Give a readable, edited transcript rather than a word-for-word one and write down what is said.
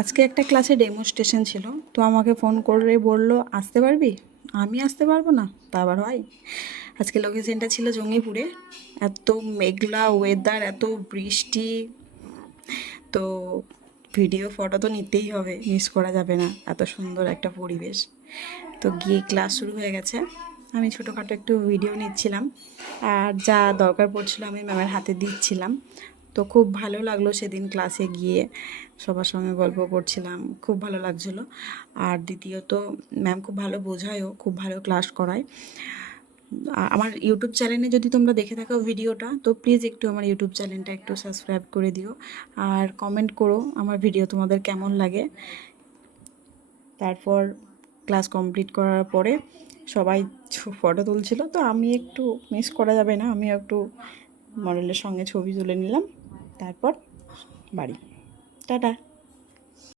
আজকে একটা ক্লাসে ডেমনস্ট্রেশন ছিল, তো আমাকে ফোন করে বললো আসতে পারবি। আমি আসতে পারবো না, তা আবার হয়। আজকে লোকেশনটা ছিল জঙ্গিপুরে। এত মেঘলা ওয়েদার, এত বৃষ্টি, তো ভিডিও ফটো তো নিতেই হবে, মিস করা যাবে না, এত সুন্দর একটা পরিবেশ। তো গিয়ে ক্লাস শুরু হয়ে গেছে। আমি ছোটোখাটো একটু ভিডিও নিচ্ছিলাম, আর যা দরকার পড়ছিল আমি ম্যামের হাতে দিচ্ছিলাম। তো খুব ভালো লাগলো সেদিন ক্লাসে গিয়ে, সবার সঙ্গে গল্প করছিলাম, খুব ভালো লাগছিলো। আর দ্বিতীয়ত ম্যাম খুব ভালো বোঝায়ও, খুব ভালো ক্লাস করায়। আমার ইউটিউব চ্যানেলে যদি তোমরা দেখে থাকো ভিডিওটা, তো প্লিজ একটু আমার ইউটিউব চ্যানেলটা একটু সাবস্ক্রাইব করে দিও, আর কমেন্ট করো আমার ভিডিও তোমাদের কেমন লাগে। তারপর ক্লাস কমপ্লিট করার পরে সবাই ফটো তুলছিল, তো আমি একটু মিস করা যাবে না, আমিও একটু মডেলের সঙ্গে ছবি তুলে নিলাম। তারপর বাড়ি। টাটা।